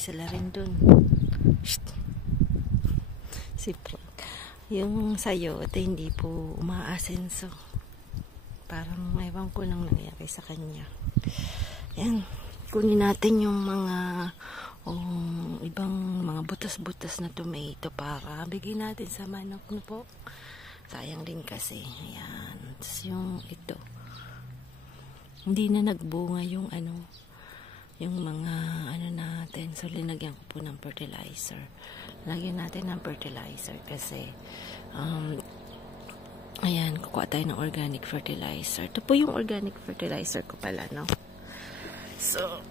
sila rin dun. Si Frank. Yung sayote hindi po umaasenso. Parang ewan ko nang nangyari sa kanya. Yan. Kunin natin yung mga ibang mga butas-butas na tomato para bigyan natin sa manok na po. Sayang din kasi. Ayan. Tapos yung ito. Hindi na nagbunga yung yung mga natin. So, linagyan ko po ng fertilizer. Lagyan natin ng fertilizer kasi ayan, kukuha tayo ng organic fertilizer. Ito po yung organic fertilizer ko pala, no? So,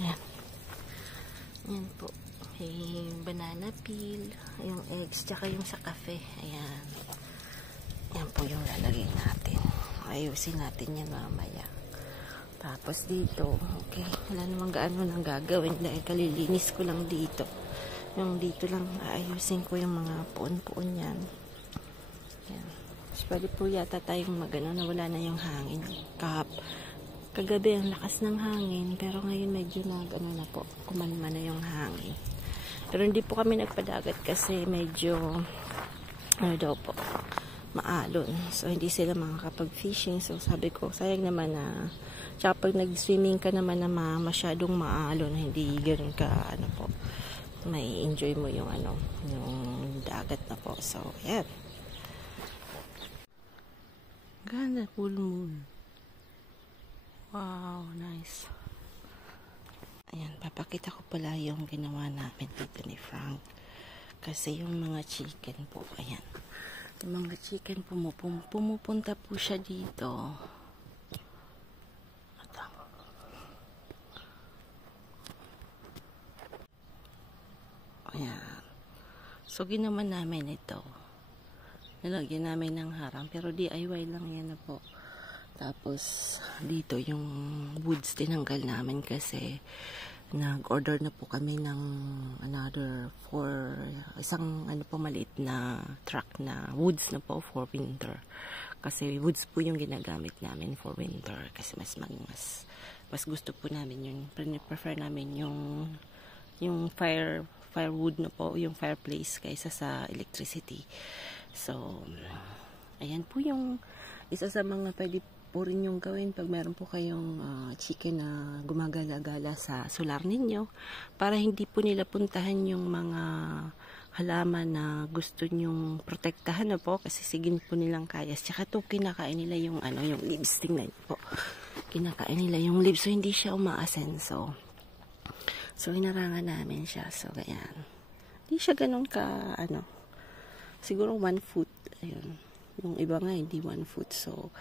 ayan. Ayan po. Yung banana peel, yung eggs, tsaka yung sa cafe. Ayan. Yan po yung lalagay natin. Ayusin natin yan mamaya. Tapos dito, okay, wala namang gaano nang gagawin dahil kalilinis ko lang dito. Yung dito lang aayusin ko yung mga puon-puon yan. Yan. So, pwede po yata tayong magano na wala na yung hangin. Kagabi ang lakas ng hangin, pero ngayon medyo na po, kumalma na yung hangin. Pero hindi po kami nagpadagat kasi medyo daw po, maalon. So, hindi sila makakapag-fishing. So, sabi ko, sayang naman na tsaka pag nag-swimming ka naman na masyadong maalon, hindi ganoon ka, po, may enjoy mo yung yung dagat na po. So, yan. Ganda, full moon. Wow, nice. Ayan, papakita ko pala yung ginawa namin dito ni Frank. Kasi yung mga chicken po, ayan. Yung mga chicken pumupunta po siya dito. Ayan. So, ginawa namin ito. Nilagyan namin ng harang. Pero DIY lang yan na po. Tapos, dito yung woods tinanggal namin kasi nag-order na po kami ng another isang po maliit na truck na woods na po for winter. Kasi woods po yung ginagamit namin for winter kasi mas gusto po namin yun. Prefer namin yung firewood na po, yung fireplace kaysa sa electricity. So, ayan po yung isa sa mga pwede po rin yung gawin pag meron po kayong chicken na gumagala-gala sa solar ninyo para hindi po nila puntahan yung mga halaman na gusto nyong protektahan na po kasi sigin po nilang kayas. Tsaka to kinakain nila yung yung leaves. Tingnan po. Kinakain nila yung leaves so hindi siya umaasenso. So inarangan namin siya. So ganyan. Hindi siya ganun ka siguro 1 foot. Ayun. Yung iba nga hindi 1 foot. So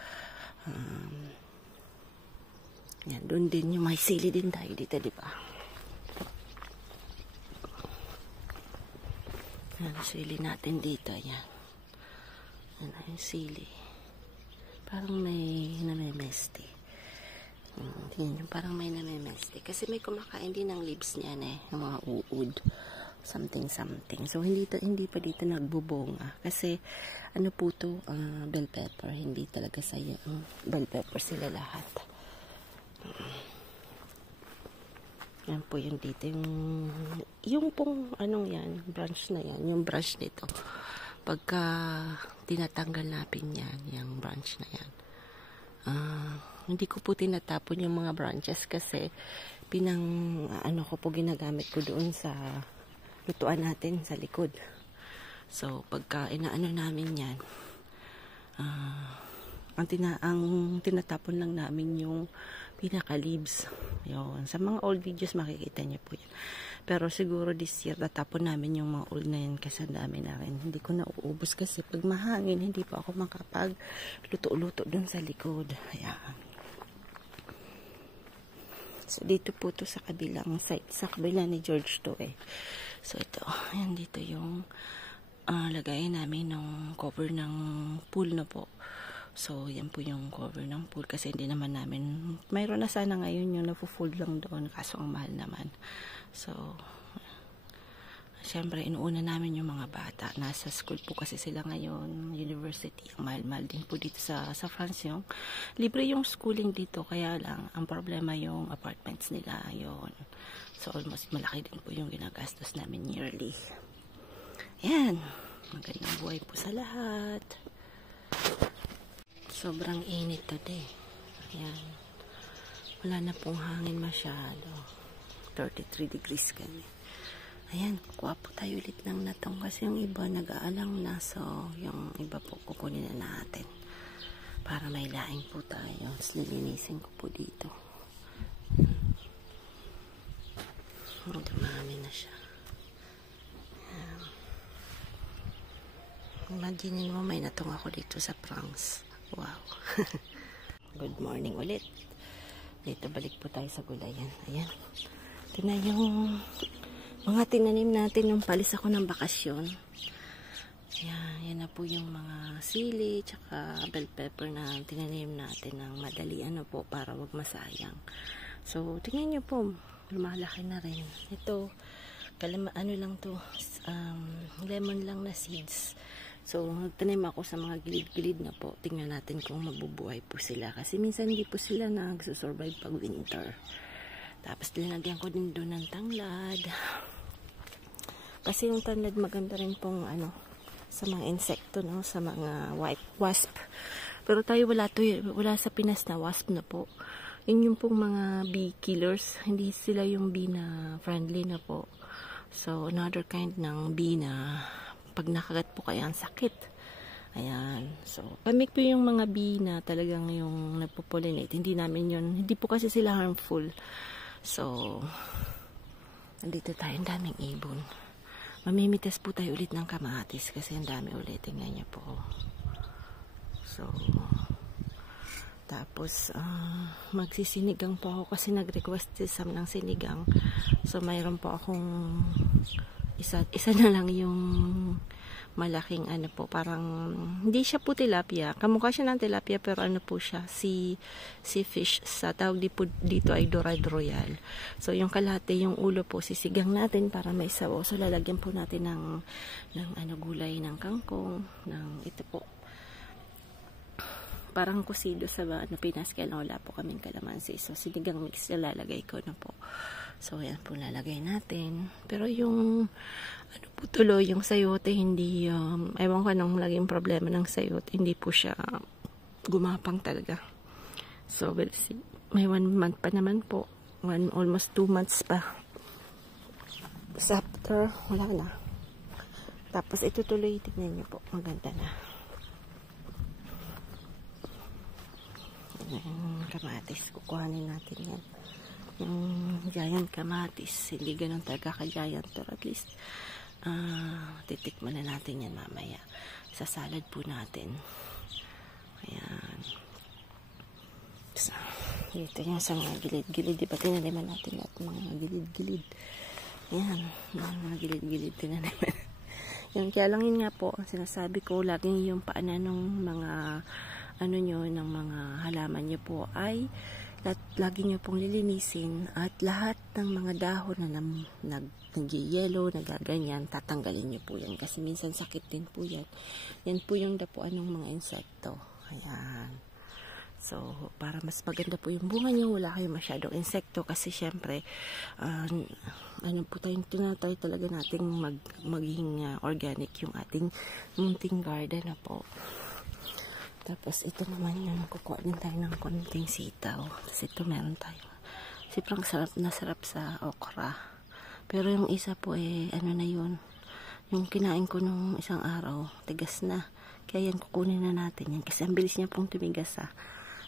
yan, doon din yung may sili din tayo dito, di ba? Yan, sili natin dito, yan. Yan yung sili. Parang may namemeste. Yan, yung parang may namemeste. Kasi may kumakain din ng leaves niyan yung mga uod. Something. So, hindi pa dito nagbubunga. Kasi, po to, bell pepper. Hindi talaga bell pepper sila lahat. Yan po yung dito. Yung pong, yan, branch na yan. Yung branch nito. Pagka tinatanggal natin yan, yung branch na yan. Hindi ko po tinatapon yung mga branches kasi ko po ginagamit ko doon sa lutuan natin sa likod. So, pagka inaano namin yan, ang tinatapon lang namin yung pinaka-leaves. Yun. Sa mga old videos, makikita niyo po yan. Pero siguro this year, tatapon namin yung mga old na yan kasi ang dami na rin. Hindi ko na uubos kasi pag mahangin, hindi pa ako makapag-luto-luto dun sa likod. Ayan. So, dito po to sa kabilang side. Sa kabila ni George to So, ito. Ayan, dito yung lagayin namin ng cover ng pool na po. So, yan po yung cover ng pool kasi hindi naman namin, mayroon na sana ngayon yung nafu-fold lang doon kaso ang mahal naman. So, syempre inuuna namin yung mga bata. Nasa school po kasi sila ngayon, university. Ang mahal-mahal din po dito sa France yung libre yung schooling dito, kaya lang ang problema yung apartments nila yon. So almost malaki din po yung ginagastos namin yearly. Yan, magandang buhay po sa lahat. Sobrang init today. Ayan, wala na pong hangin masyado. 33 degrees kami. Ayan, kukuha po tayo ulit ng natong kasi yung iba nag-aalang na, so yung iba po kukunin na natin para may laing po tayo. Lilinisin ko po dito. Dumami na siya. Imagine mo may natong ako dito sa France. Wow. Good morning ulit. Dito balik po tayo sa gulayan. Ayan. Ito na yung mga tinanim natin nung palis ako ng bakasyon. Ayan, yan na po yung mga sili tsaka bell pepper na tinanim natin ng madali po para wag masayang. So, tingnan nyo po, lumalaki na rin. Ito, lang to, lemon lang na seeds. So, tanim ako sa mga gilid-gilid na po. Tingnan natin kung mabubuhay po sila. Kasi minsan hindi po sila nagsusurvive pag winter. Tapos linagyan ko din doon ng tanglad. Kasi yung tanglad maganda rin pong sa mga insekto, no? Sa mga wasp. Pero tayo wala sa Pinas na wasp na po. Yun yung pong mga bee killers. Hindi sila yung bee na friendly na po. So, another kind ng bee na pag nakagat po kaya ang sakit. Ayan. So, kami po yung mga bee na talagang yung nagpo-pollinate. Hindi namin yun. Hindi po kasi sila harmful. So, nandito tayo. Ang daming ibon. Mamimitas po tayo ulit ng kamatis kasi ang dami ulit. Tingnan niyo po. So, tapos, magsisinigang po ako kasi nag-request si Sam ng sinigang. So, mayroon po akong isa na lang yung malaking po, parang hindi siya po tilapia. Kamukha siya ng tilapia pero po siya, sea fish. Sa tawag dito ay dorade royal. So yung kalahati, yung ulo po sisigang natin para may sabaw. So lalagyan po natin ng gulay ng kangkong, ng ito po. Parang kusido sa Pinas, kaya wala po kaming kalamansi. So sinigang mix na lalagay ko na po. So, ayan po lalagay natin. Pero yung, po tuloy, yung sayote, hindi, ewan ko nang laging problema ng sayote, hindi po siya gumapang talaga. So, we'll see. May 1 month pa naman po. Almost 2 months pa. So, after, wala na. Tapos, ito tuloy, tignan niyo po. Maganda na. Kamatis. Kukuhanin natin yan. Yung giant kamatis, hindi ganun talaga ka-giant, pero at least titikman na natin yan mamaya sa salad po natin. Ayan. So, dito yung sa mga gilid-gilid, diba tinaniman natin lahat mga gilid-gilid. Ayan, mga gilid-gilid tinaniman. Yung kaya lang yun nga po, sinasabi ko laging yung paanan ng mga ng mga halaman nyo po ay lagi nyo pong lilinisin at lahat ng mga dahon na nag-yellow, nagaganyan, tatanggalin nyo po yan. Kasi minsan sakit din po yan. Yan po yung dapuan ng mga insekto. Ayan. So, para mas maganda po yung bunga nyo, wala kayong masyadong insekto kasi syempre, po tayong tinatry talaga nating maging organic yung ating munting garden na po. Tapos, ito naman yung kukuha din tayo ng konting sitaw. Tapos, ito meron tayo. Sobrang sarap sa okra. Pero yung isa po na yun. Yung kinain ko nung isang araw, tigas na. Kaya yan, kukunin na natin yan. Kasi ang bilis niya pong tumigas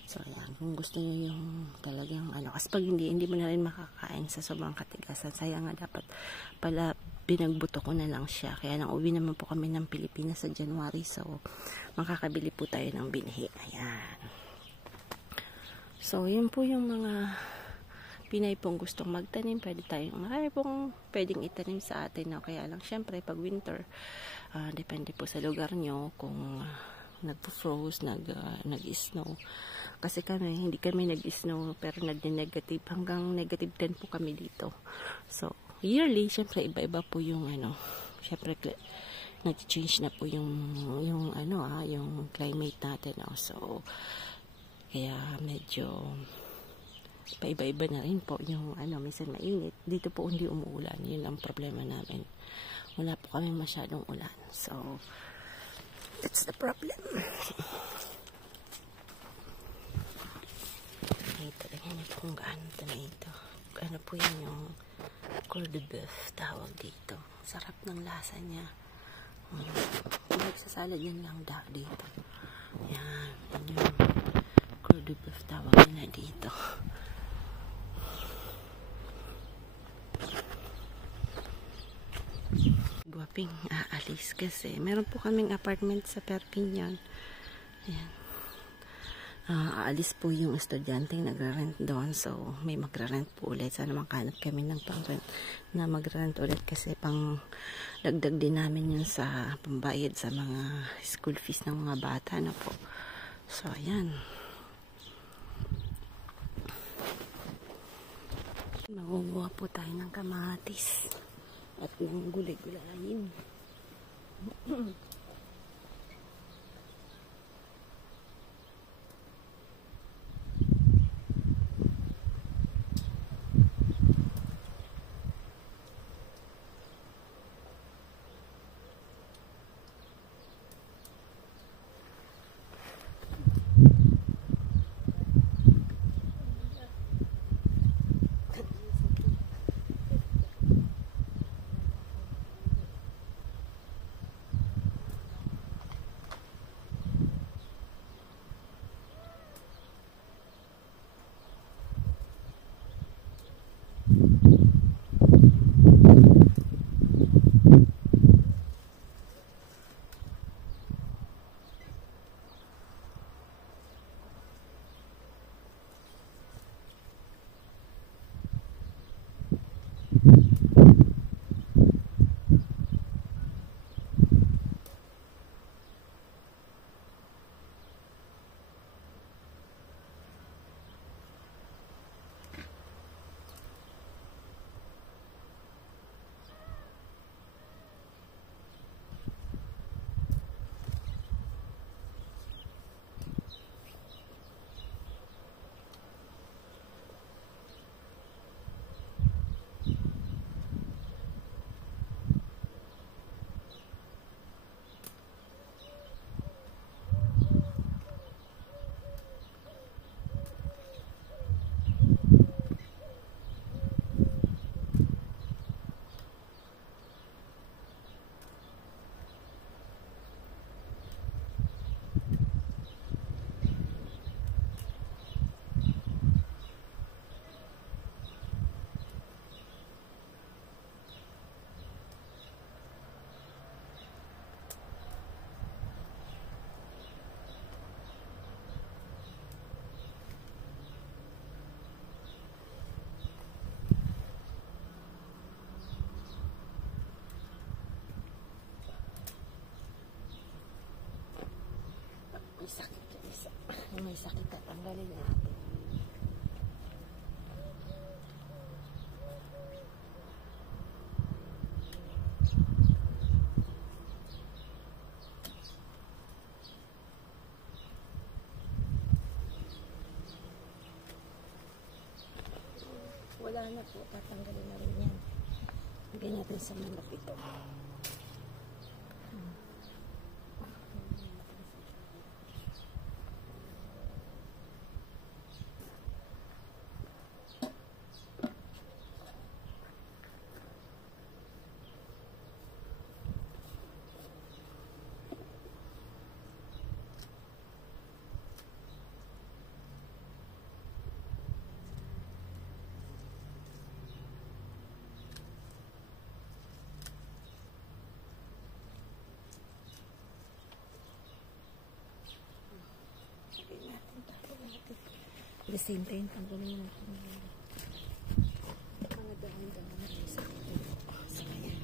So, ayan. Kung gusto niyo yung talagang kasi pag hindi mo na rin makakain sa sobrang katigasan. Sayang nga dapat pala binagbuto ko na lang siya. Kaya nang uwi naman po kami ng Pilipinas sa January. So, makakabili po tayo ng binhi. Ayan. So, yun po yung mga Pinay pong gustong magtanim. Marami pong pwedeng itanim sa atin. Kaya lang, syempre, pag winter, depende po sa lugar nyo kung nagpo-froze, nag-snow. Kasi hindi kami nag-snow, pero nag-negative. Hanggang negative 10 po kami dito. So, yearly, syempre, iba-iba po yung syempre nag-change na po yung ano yung climate natin, no? So kaya medyo paiba-iba na rin po yung ano, minsan mainit. Dito po hindi umuulan, yun ang problema namin. Wala po kami masyadong ulan. So that's the problem. Ito, tingnan niyo po kung gaano tomato. Ano po yun yung corned beef tawag dito. Sarap ng lasa niya. Kung nagsasalad yan lang dito. Yan. Yan yung corned beef tawag nila dito. Guwaping aalis kasi meron po kaming apartment sa Perpignan. Ayan. Aalis po yung estudyanteng nagra-rent doon, so may magra-rent po ulit. Sana makahanap kami ng pang-rent na magra-rent ulit kasi pang dagdag din namin yun sa pambayad sa mga school fees ng mga bata na po. So ayan, maguguha po tayo ng kamatis at ng gulay-gulayin. May sakit at tanggalin natin. Wala na po, tatanggalin na rin yan. Lagyan natin sa manok ito. At the same time, tanggalin natin mga dahon-dahon na isa sa kanya.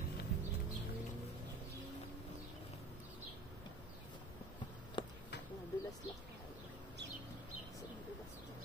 Nadulas lang. So, nadulas lang.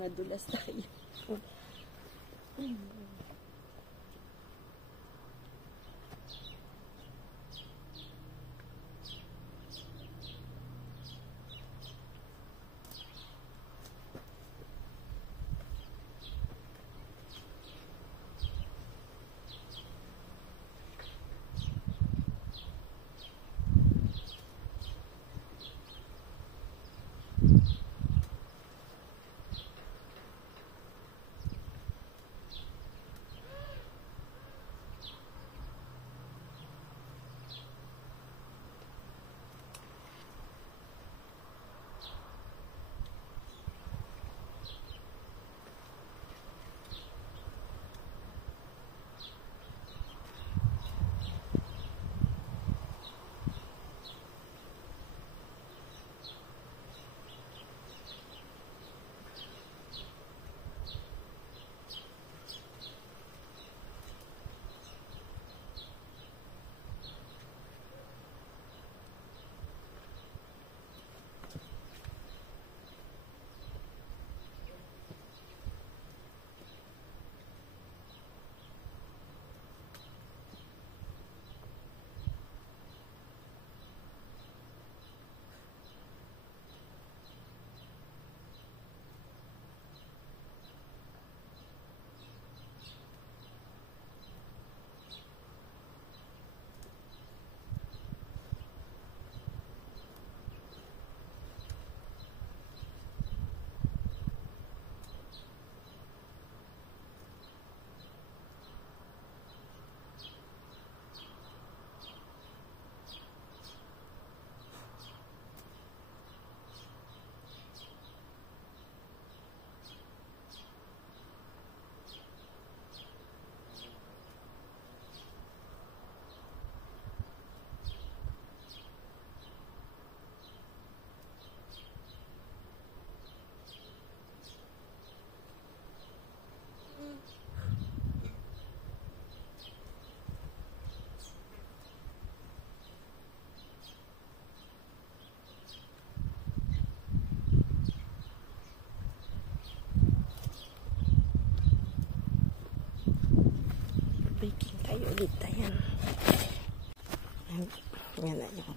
Madulas tayo. Baking tayo ulit. Ayan. Yan na yung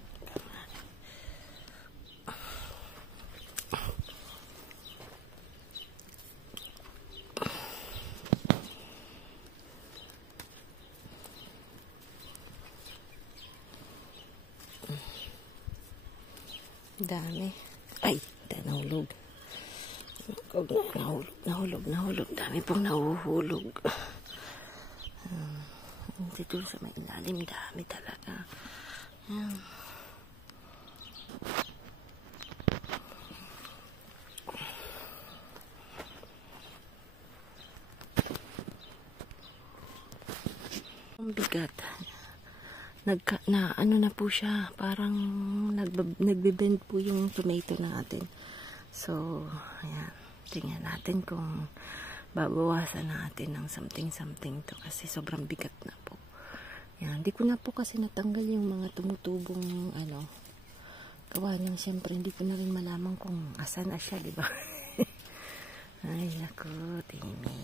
dami. Ay, nahulog. Nahulog. Dami pong nahuhulog. Dito sa may ilalim, dami talaga. Ayan. Ang bigat. Ano na po siya, parang nagbe-bend po yung tomato natin. So, ayan. Tingnan natin kung babawasan natin ng something to kasi sobrang bigat na po. Yan, hindi ko na po kasi natanggal yung mga tumutubong gawa niyang siyempre hindi ko na rin malaman kung asan na siya, di ba? Ay, naku, Timmy.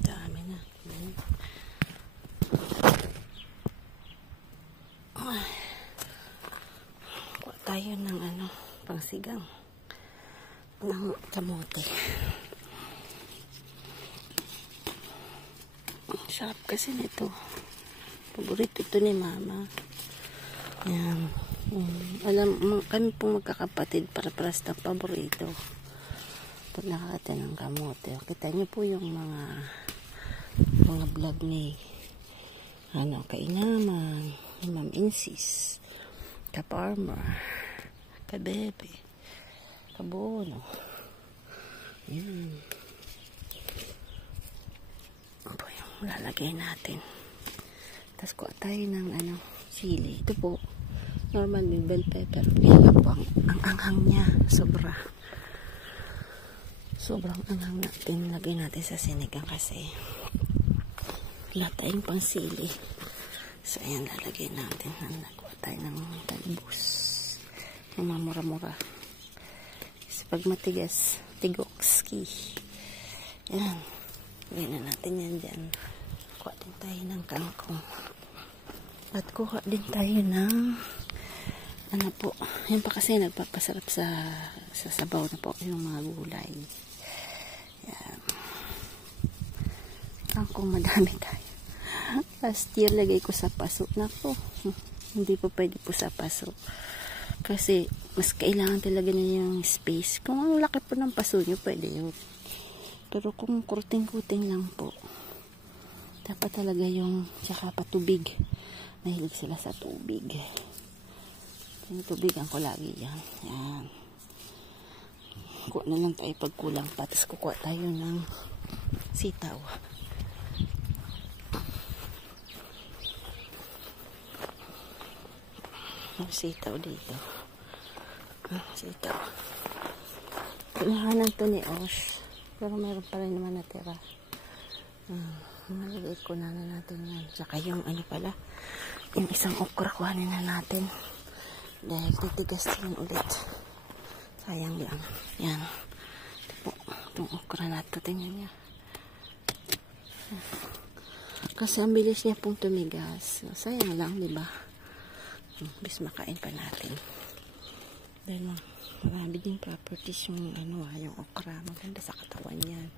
Dami na. Kuha tayo ng pangsigang ng kamote. Sarap kasi nito. Paborito ito ni Mama. Yan. Kami pong magkakapatid para-paras ng paborito. Pag nakakita ng kamote. Kita niyo po yung mga vlog ni Kainaman, ni Ma'am Insis, Ka-Farmer, Ka-Bebe, Kabono. Yan. Ito po yung lalagay natin. Tapos kuha tayo ng sili. Ito po, normal with bell pepper. Kaya po ang anghang niya. Sobrang anghang natin. Lagay natin sa sinigang kasi wala tayong pang sili. So, ayan, lalagay natin. Nagkuha tayo ng talbos. Yung mga mura-mura. Kasi pag matigas, tigokski. Yan. Lagyan na natin yan dyan. Kuha din tayo ng kangkong. At kuha din tayo ng ano po. Yan pa kasi nagpapasarap sa sabaw na po yung mga gulay. Yan. Kangkong madami tayo. Last year lagay ko sa paso. Nako. Hindi po pwede po sa paso. Kasi mas kailangan talaga niya yung space. Kung ang laki po ng paso nyo, pwede yun. Pero kung kurting-kuting lang po, dapat talaga yung tsaka patubig. Mahilig sila sa tubig. Tinutubigan ko lagi yan. Yan. Kuha na lang tayo pag kulang pa. Tapos kukuha tayo ng sitaw. Sitaw dito. Sitaw. Kailangan to ni Osh. Pero meron pa rin naman natira. Malagay ko na natin yan. Tsaka yung ano pala, yung isang okra kuhanin na natin. Dahil titigas yan ulit. Sayang lang. Yan. Ito po. Itong okra na ito. Tingnan niya. Kasi ang bilis niya pong tumigas. Sayang lang, diba? Bis makain pa natin. Dahil marami din properties yung ano, yung okra. Maganda sa katawan yan.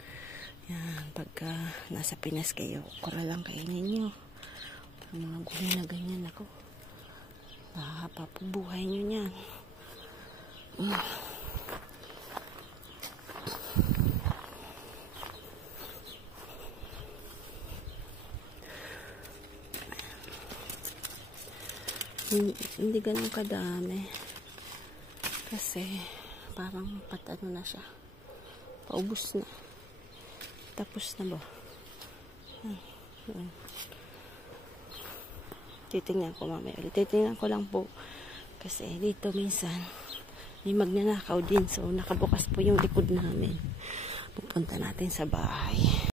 Yan. Pagka nasa Pinas kayo, okra lang kainin nyo. Ang mga gulay na ganyan ako. Mahaba po buhay nyo yan. Hindi ganun kadami. Kasi parang patano na siya. Paubos na. Tapos na ba? Titingnan ko mamaya ulit. Titingnan ko lang po. Kasi dito minsan may magnanakaw din. So nakabukas po yung likod namin. Pupunta natin sa bahay.